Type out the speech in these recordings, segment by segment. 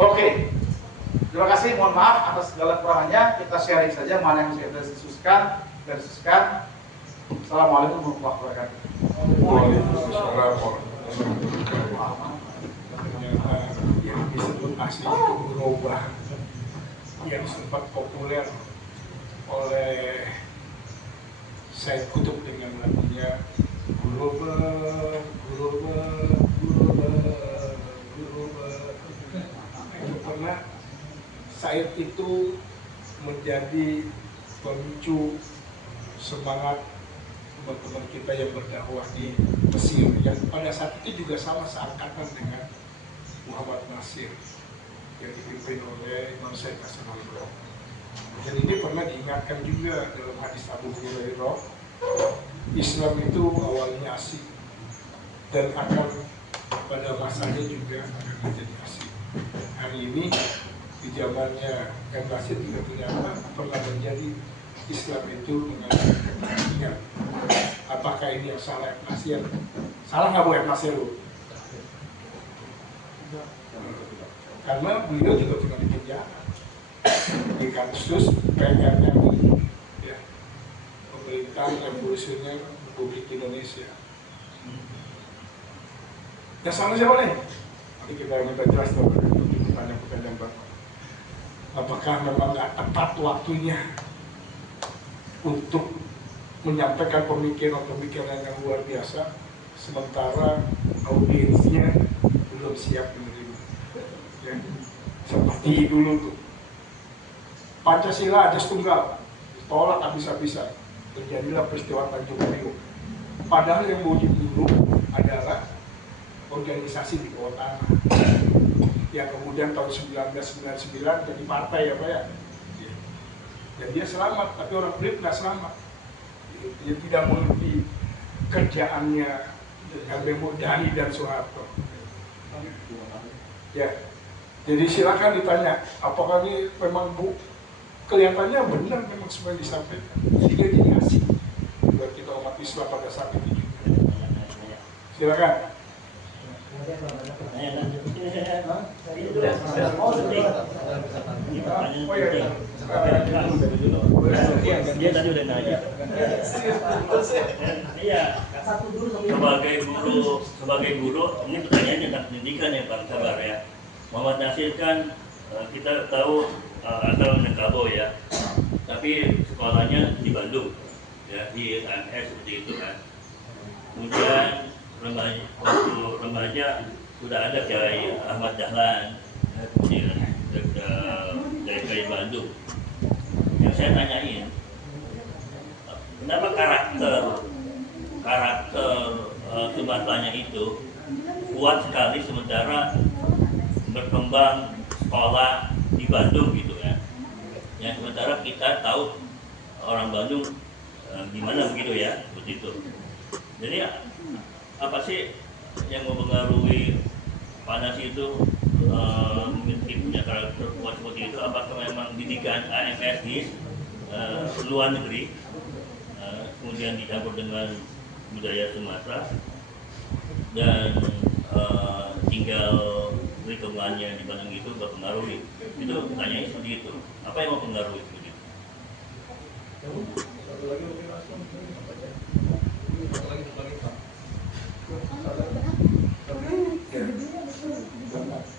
Oke. Terima kasih, mohon maaf atas segala kekurangannya. Kita sharing saja mana yang bisa kita diskusikan. Assalamualaikum warahmatullahi wabarakatuh. Waalaikumsalam warahmatullahi wabarakatuh. Ternyata yang disebut asli itu berubah, yang sempat populer oleh Said Kutub dengan lagunya Gurubah, Gurubah, Gurubah, Gurubah. Itu pernah Said itu menjadi pemicu semangat teman-teman kita yang berdakwah di Mesir, yang pada saat itu juga sama seangkatan dengan Muhammad Nasir yang dipimpin oleh Imam Syekh Hasan Al-Banna. Dan ini pernah diingatkan juga dalam hadis Abu Hurairah, Islam itu awalnya asing dan akan pada masanya juga akan menjadi asing. Hari ini di zamannya Imam Nasir juga ternyata pernah menjadi Islam itu mengadakan kepentingan. Apakah ini yang salah Ibn Nasir? Salah nggak Bu Ibn Nasir? Karena beliau juga pernah di penjara di kasus PNR ya, pemerintahan revolusioner Republik Indonesia. Ya salah siapa nih? Nanti kita minta jelas dong untuk pertanyaan Bapak. Apakah memang nggak tepat waktunya untuk menyampaikan pemikiran yang luar biasa, sementara audiensnya belum siap menerima. Ya, seperti dulu tuh, Pancasila ajas tunggal, tolak habis-habisan, terjadilah peristiwa Tanjung Priok. Padahal yang mau dibunuh adalah organisasi di bawah tanah, yang kemudian tahun 1999 jadi partai ya Pak ya. Dan dia selamat, tapi orang Brit nggak selamat. Dia tidak mengerti kerjaannya LB Murdani dan Soeharto. Ya, jadi silakan ditanya, apakah ini memang Bu kelihatannya benar memang semua yang disampaikan. Sehingga jadi asik buat kita umat Islam pada saat itu juga. Silakan. Oh iya. Dia tadi udah nanya. Iya. Sebagai guru, ini pertanyaannya tentang pendidikan ya Pak Sabar ya. Muhammad Nasir kan kita tahu asal Minangkabau ya, tapi sekolahnya di Bandung ya, di AMS seperti itu kan. Kemudian waktu remaja sudah ada Kiai Ahmad Dahlan, kemudian dari Bandung. Yang saya tanyain, kenapa karakter Sumatera itu kuat sekali sementara berkembang sekolah di Bandung gitu ya. Ya sementara kita tahu orang Bandung gimana begitu ya, begitu. Jadi apa sih yang mempengaruhi Panas itu mungkin punya karakter kuat seperti itu? Apakah memang didikan AMS di luar negeri, kemudian dicampur dengan budaya Sumatera dan tinggal lingkungannya di Bandung itu berpengaruhi? Itu pertanyaannya seperti itu. Apa yang mempengaruhi seperti itu?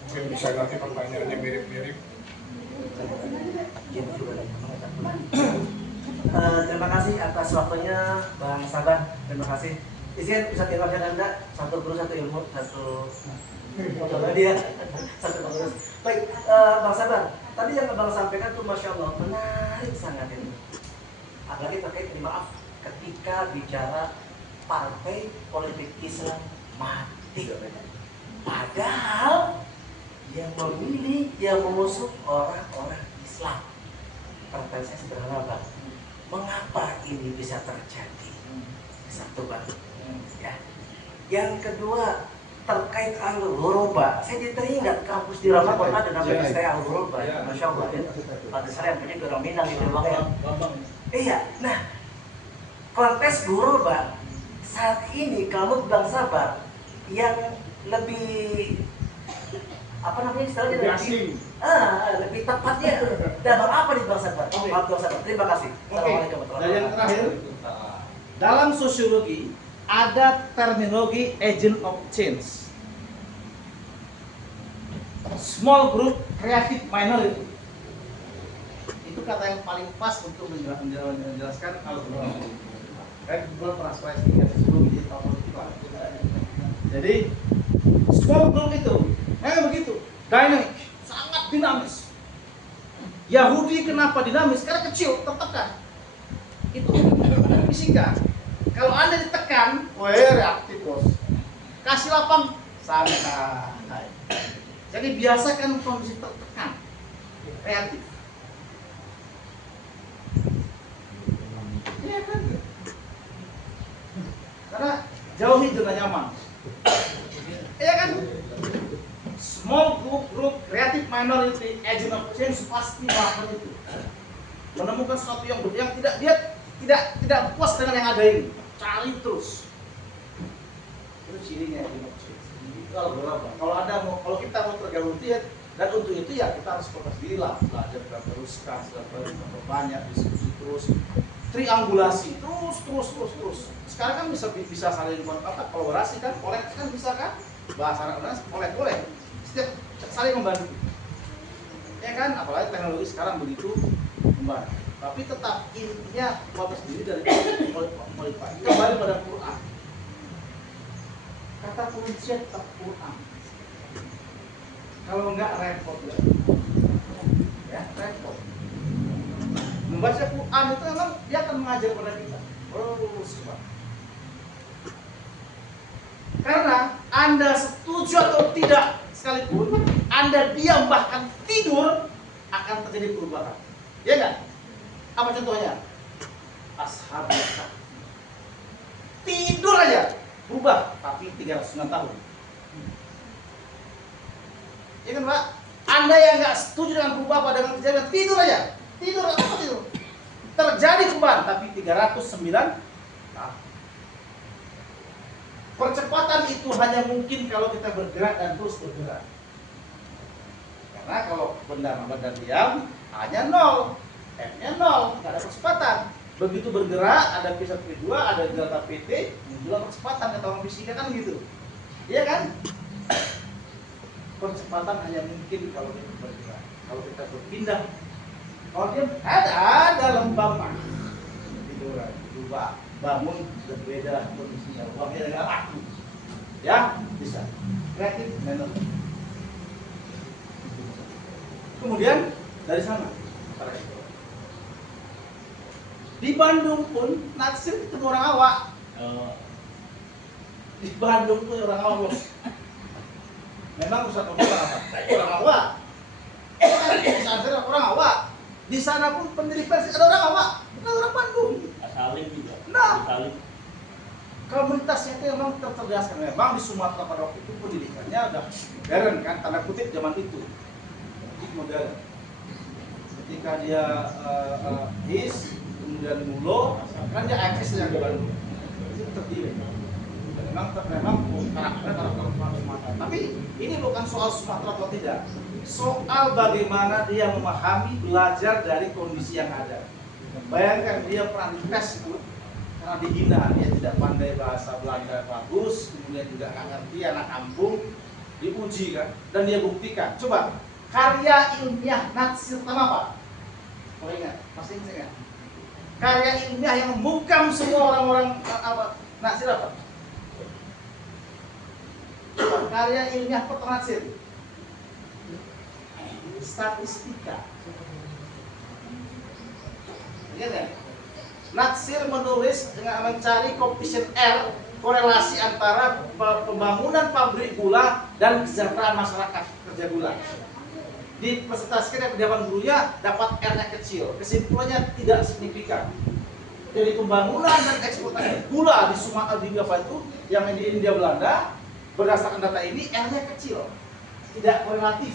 Mungkin bisa nanti pertanyaannya mirip-mirip. Terima kasih atas waktunya Bang Sabar. Terima kasih. Izin bisa tinggalkan Anda satu guru satu ilmu satu dia satu pengurus. Baik, Bang Sabar. Tadi yang Bang sampaikan tuh Masya Allah menarik sangat ini. Apalagi terkait ini, maaf, ketika bicara partai politik Islam mati. Padahal yang memilih, yang mengusung orang-orang Islam. Pertanyaan saya sederhana Bang, mengapa ini bisa terjadi? Satu Bang, ya. Yang kedua terkait Ahlul Ghuraba, saya teringat kampus di Ramadan ada namanya STI Ahlul Ghuraba, Masya Allah ya. Pada saya punya orang Minang itu Bang ya. Iya, nah kontes Ghuraba saat ini kalau Bang Sabar yang lebih apa namanya istilahnya Lebih asing. lebih tepatnya dalam apa nih Bang Sabar? Oke. Maaf Bang Sabar, terima kasih. Assalamualaikum Dan warahmatullahi yang terakhir, wabarakatuh. dalam sosiologi ada terminologi agent of change. Small group creative minority. Itu kata yang paling pas untuk menjelaskan algoritma. Kan Google pernah saya sedikit sebelum jadi tahun politik. Jadi small group itu memang begitu, dynamic, sangat dinamis. Yahudi kenapa dinamis? Karena kecil, tertekan. Itu fisika. Kalau Anda ditekan, reaktif bos. Kasih lapang, santai. Jadi biasakan kondisi tertekan, reaktif. Iya kan? Karena jauhi zona nyaman. Iya kan? Small group, creative minority, agent of change pasti melakukan itu. Menemukan sesuatu yang tidak puas dengan yang ada ini, cari terus. Itu cirinya agent of change. Kalau kita mau tergabung dia, dan untuk itu ya kita harus fokus diri lah, belajar teruskan, banyak diskusi terus, triangulasi terus. Sekarang kan bisa saling kolaborasi kan, kolek kan bisa kan, bahasa anak kolek, setiap saling membantu, ya kan, apalagi teknologi sekarang begitu membantu. Tapi tetap intinya fokus diri dari qualify. Kembali pada Quran. Kata kuncinya tetap Quran. Kalau enggak repot ya repot. Membaca Quran itu memang dia akan mengajar pada kita. Karena Anda setuju atau tidak sekalipun, Anda diam bahkan tidur akan terjadi perubahan. Ya enggak? Apa contohnya? Ashabul Kahfi. Tidur aja berubah, tapi 309 tahun. Ya kan Pak? Anda yang nggak setuju dengan berubah pada kejadian, tidur aja. Tidur apa tidur? Terjadi perubahan, tapi 309 tahun. Percepatan itu hanya mungkin kalau kita bergerak dan terus bergerak. Karena kalau benda diam, hanya 0. F-nya 0, nggak ada percepatan. Begitu bergerak, ada P1, P2, ada delta PT, muncullah percepatan, kata orang fisika kan gitu. Iya kan? Percepatan hanya mungkin kalau kita bergerak. Kalau kita berpindah, kalau dia ada lembang mah. Tidur, berubah, bangun, berbeda kondisinya. Uangnya dengan aku. Ya, bisa. Kreatif, mental. Kemudian dari sana, di Bandung pun naksir ketemu orang awak. Di Bandung pun orang awak bos. Memang pusat pemerintahan apa? Orang awak. Orang awak. Di sana pun pendiri Persib ada orang awak, bukan orang Bandung. Asalin juga. Nah, Asalin. komunitasnya itu memang tercerdaskan. Memang di Sumatera pada waktu itu pendidikannya udah modern kan, tanda kutip zaman itu. Jadi modern. Ketika dia his kemudian mulo, kan dia eksis yang di Bandung. Itu terdiri. Memang karakternya Sumatera. Tapi ini bukan soal Sumatera atau tidak. Soal bagaimana dia memahami, belajar dari kondisi yang ada. Bayangkan dia pernah dites itu karena dihina, dia tidak pandai bahasa Belanda bagus, kemudian juga nggak ngerti anak kampung, diuji kan, dan dia buktikan. Coba karya ilmiah Natsir pertama apa? Mau ingat? Masih ingat nggak? Karya ilmiah yang membungkam semua orang-orang apa? Natsir apa? Coba karya ilmiah Natsir. Statistika. Ingat nggak? Natsir menulis dengan mencari koefisien R, korelasi antara pembangunan pabrik gula dan kesejahteraan masyarakat kerja gula. Dipresentasikan ke depan gurunya, dapat R-nya kecil. Kesimpulannya tidak signifikan. Jadi pembangunan dan eksportasi gula di Sumatera di apa itu yang di India Belanda berdasarkan data ini R-nya kecil, tidak korelatif.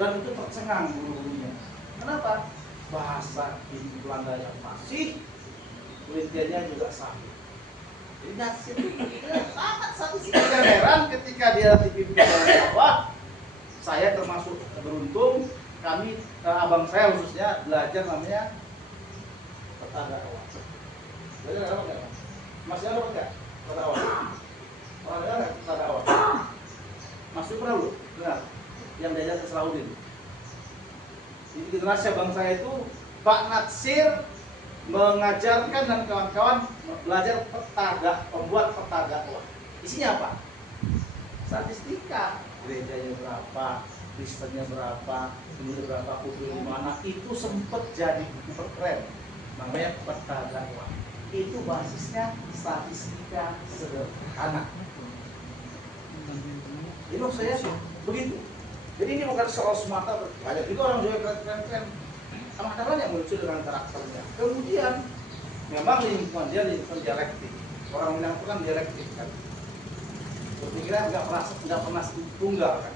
Dan itu tercengang guru-gurunya. Kenapa? Bahasa di Belanda yang fasih, penelitiannya juga sama. Jadi Natsir itu sangat statistik. Heran ketika dia dipimpin oleh bawah, saya termasuk beruntung, kami abang saya khususnya belajar namanya peta dakwah. Belajar apa enggak? Masih ada enggak? Peta dakwah. Orang dengar enggak peta dakwah? Masih pernah lu? Dengar? Yang diajar ke Salahuddin. Di generasi abang saya itu Pak Natsir mengajarkan dan kawan-kawan belajar pembuat peta dakwah. Isinya apa? Statistika. Gerejanya berapa, Kristennya berapa, kemudian berapa kubu di mana, itu sempat jadi buku keren. Namanya peta dakwah. Itu basisnya statistika sederhana. Jadi maksud saya begitu. Jadi ini bukan soal semata, banyak juga orang juga keren-keren. Amat-amat yang muncul dengan karakternya. Kemudian memang lingkungan dia lingkungan dialektik. Orang Minang itu kan dialektik kan. Berpikirnya nggak pernah tunggal kan.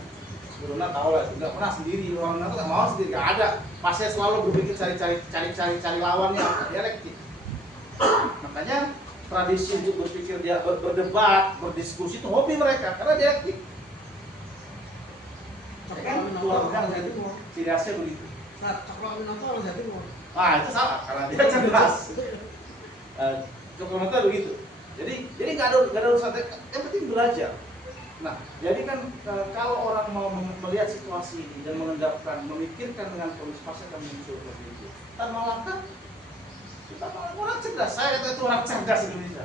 Karena tahu lah, nggak pernah sendiri. Orang Minang itu nggak mau sendiri, nggak ada. Pasti selalu berpikir cari lawannya. Dialektik. Makanya tradisi untuk berpikir dia berdebat, berdiskusi itu hobi mereka karena dialektik. Kan keluarga Jawa Timur, ciri khasnya begitu. Nah, coklat Minang itu orang Jawa Timur. Ah itu salah, karena dia cerdas. Coklat begitu. Jadi nggak ada urusan, yang penting belajar. Nah, jadi kan kalau orang mau melihat situasi ini dan mengendapkan, memikirkan dengan polis pasti akan muncul seperti itu. Tanpa langkah, kita orang cerdas. Saya kata itu orang cerdas Indonesia.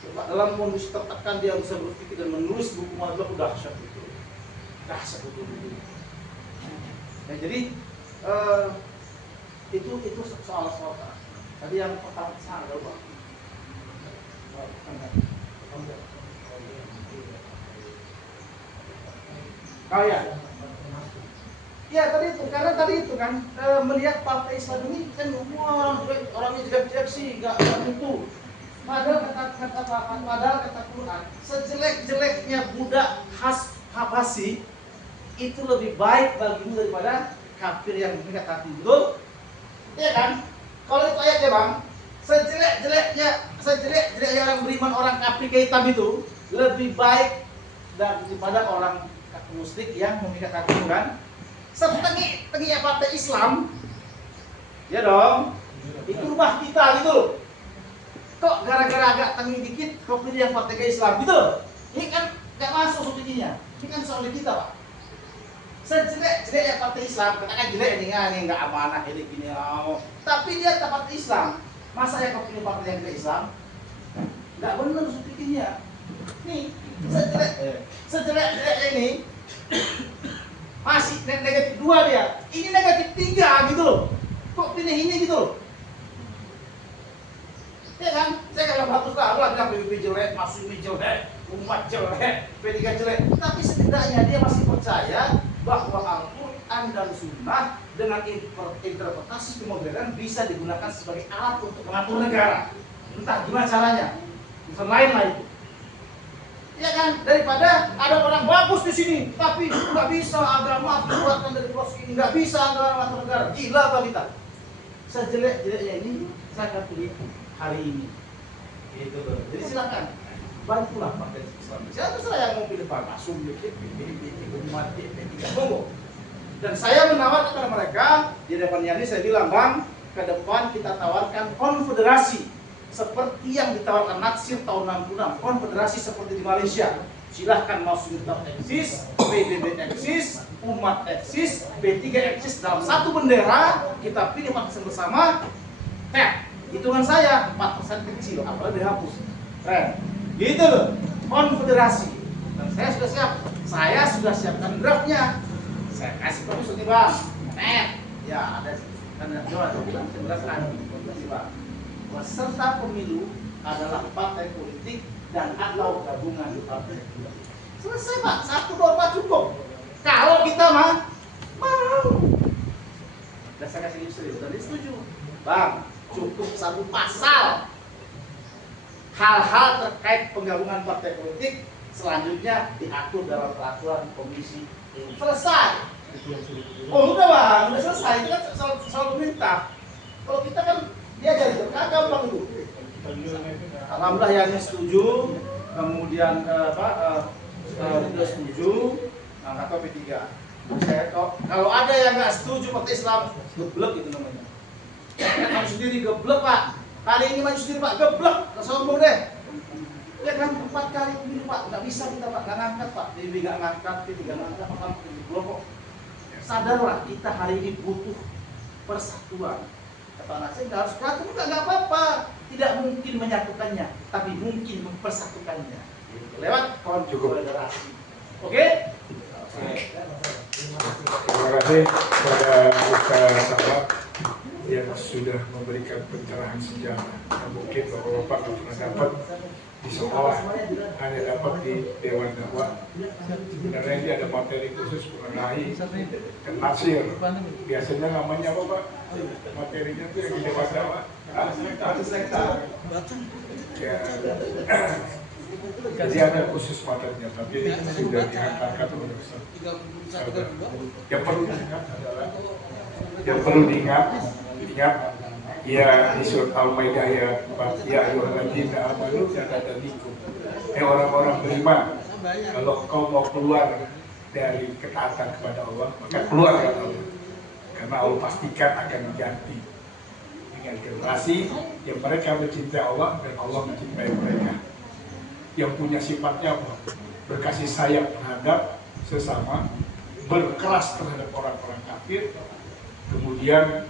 Coba dalam kondisi tertekan dia bisa berpikir dan menulis buku majalah dahsyat itu. Dahsyat itu. Nah, jadi itu soal tadi yang pertama sana ada apa? Oh ya. Ya tadi itu kan melihat partai Islam ini kan wah orangnya jelek-jelek sih, nggak itu. Padahal kata Quran, sejelek-jeleknya budak Habasyi itu lebih baik bagimu daripada kafir yang mengikat hati, betul? Iya kan? Kalau itu ayatnya bang, sejelek-jeleknya orang beriman, orang kafir hitam itu lebih baik daripada orang musyrik yang mengikat hati, kan? Setengah partai Islam, ya dong, itu rumah kita gitu. Kok gara-gara agak tengi dikit, kau pilih yang partai Islam gitu? Ini kan nggak masuk subsidinya. Ini kan soal kita pak. Sejelek-jelek ya partai Islam, katakan jelek ini nggak amanah ini gini. Tapi dia partai Islam, masa ya kau pilih partai yang Islam? Nggak benar subsidinya. Nih sejelek ini masih negatif 2 dia, ini negatif 3 gitu loh. Kok pilih ini gitu loh? Ya kan? Saya kalau bagus lah, Allah bilang PBB jelek, Masyumi jelek, umat jelek, P3 jelek. Tapi setidaknya dia masih percaya bahwa Al-Quran dan Sunnah dengan interpretasi kemodernan bisa digunakan sebagai alat untuk mengatur negara. Entah gimana caranya, bukan lain lah itu. Ya kan? Daripada ada orang bagus di sini, tapi nggak bisa agama dikeluarkan dari proses ini, nggak bisa agama mengatur negara. Gila apa kita? Sejelek-jeleknya ini saya akan pilih hari ini. Gitu loh. Jadi silakan bantulah partai Islam. Siapa terserah yang mau pilih Pak Masum, umat, monggo. Dan saya menawarkan kepada mereka di depan Yani, saya bilang bang, ke depan kita tawarkan konfederasi seperti yang ditawarkan Natsir tahun 66, konfederasi seperti di Malaysia. Silahkan Masyumi eksis, PBB eksis, umat eksis, P3 eksis dalam satu bendera, kita pilih partai bersama. Hitungan saya 4% kecil, apalagi dihapus. Keren. Gitu loh, konfederasi. Dan saya sudah siap. Saya sudah siapkan draftnya. Saya kasih permisif nih bang. Ya ada tanda jawab bilang 11 lagi. Bang. Peserta pemilu adalah partai politik dan atau gabungan di partai politik. Selesai pak, 1 norma cukup. Kalau kita mau. Dan saya kasih istri, dan dia setuju. Bang, cukup 1 pasal. Hal-hal terkait penggabungan partai politik selanjutnya diatur dalam peraturan komisi ini. Selesai. Oh udah bang, udah selesai. Itu kan soal pemerintah. Kalau kita kan dia jadi kagak bang itu. Alhamdulillah yang setuju, kemudian tidak setuju, atau P3. Kalau ada yang nggak setuju Partai Islam, geblek itu namanya. Kamu sendiri geblek Pak. Kali ini maju sendiri Pak, geblek, sombong deh. Ya kan 4 kali pemilu Pak, nggak bisa kita Pak, nggak ngangkat Pak. DB nggak ngangkat, P3 nggak ngangkat, Pak geblek kok. Sadarlah kita hari ini butuh persatuan. Kata anak saya nggak harus persatu, nggak apa-apa. Tidak mungkin menyatukannya, tapi mungkin mempersatukannya. Lewat konfederasi. Oke? Terima kasih kepada Ustaz Salah yang sudah memberikan pencerahan sejarah yang mungkin Bapak-Bapak tidak pernah dapat di sekolah, hanya dapat di Dewan Dakwah. Sebenarnya ini ada materi khusus mengenai nasir. Biasanya namanya apa Pak? Materinya itu yang di Dewan Dakwah. Ya. Jadi ada khusus materinya, tapi sudah dihantarkan oleh Ustaz. Yang perlu diingat, ya di surat Al-Maidah ayat 4, ya ayyuhalladzina amanu tadalikum. Orang-orang beriman, kalau kau mau keluar dari ketaatan kepada Allah, maka keluar dari Allah. Karena Allah pastikan akan diganti dengan generasi yang mereka mencintai Allah dan Allah mencintai mereka. Yang punya sifatnya apa? Berkasih sayang terhadap sesama, berkeras terhadap orang-orang kafir, kemudian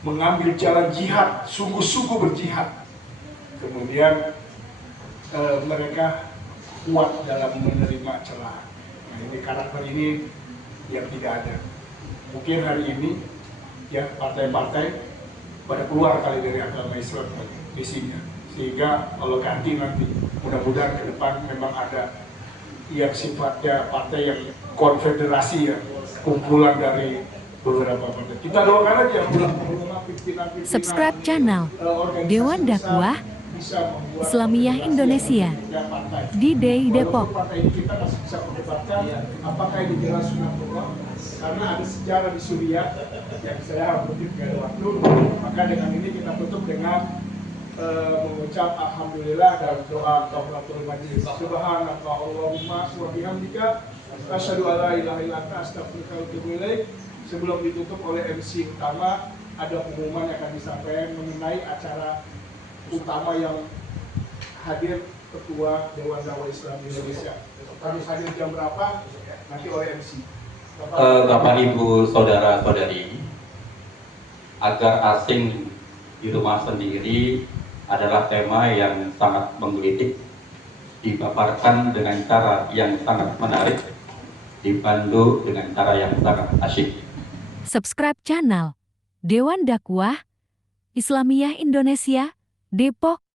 mengambil jalan jihad, sungguh-sungguh berjihad. Kemudian mereka kuat dalam menerima celah. Nah, ini karakter ini yang tidak ada. Mungkin hari ini ya partai-partai pada keluar kali dari agama Islam misinya, sehingga Allah ganti nanti. Mudah-mudahan ke depan memang ada yang sifatnya partai yang konfederasi ya, kumpulan dari beberapa partai. Kita doakan aja pimpinan-pimpinan Subscribe channel Dewan Dakwah Islamiyah Indonesia di DI Depok. Partai ini kita masih bisa mendebatkan apakah ini jelas sunatullah, karena ada sejarah di Suriah yang saya mungkin tidak ada waktu. Maka dengan ini kita tutup dengan mengucap alhamdulillah dan doa kafaratul majlis. Subhanaka Allahumma wa bihamdika asyhadu an la ilaha illa anta astaghfiruka wa atubu ilaik. Sebelum ditutup oleh MC utama, ada pengumuman yang akan disampaikan mengenai acara utama yang hadir Ketua Dewan Dakwah Islam Indonesia. Harus hadir jam berapa? Nanti oleh MC. Bapak Ibu Saudara-saudari, agar asing di rumah sendiri adalah tema yang sangat menggelitik, dipaparkan dengan cara yang sangat menarik, dipandu dengan cara yang sangat asyik. Subscribe channel Dewan Dakwah Islamiyah Indonesia Depok.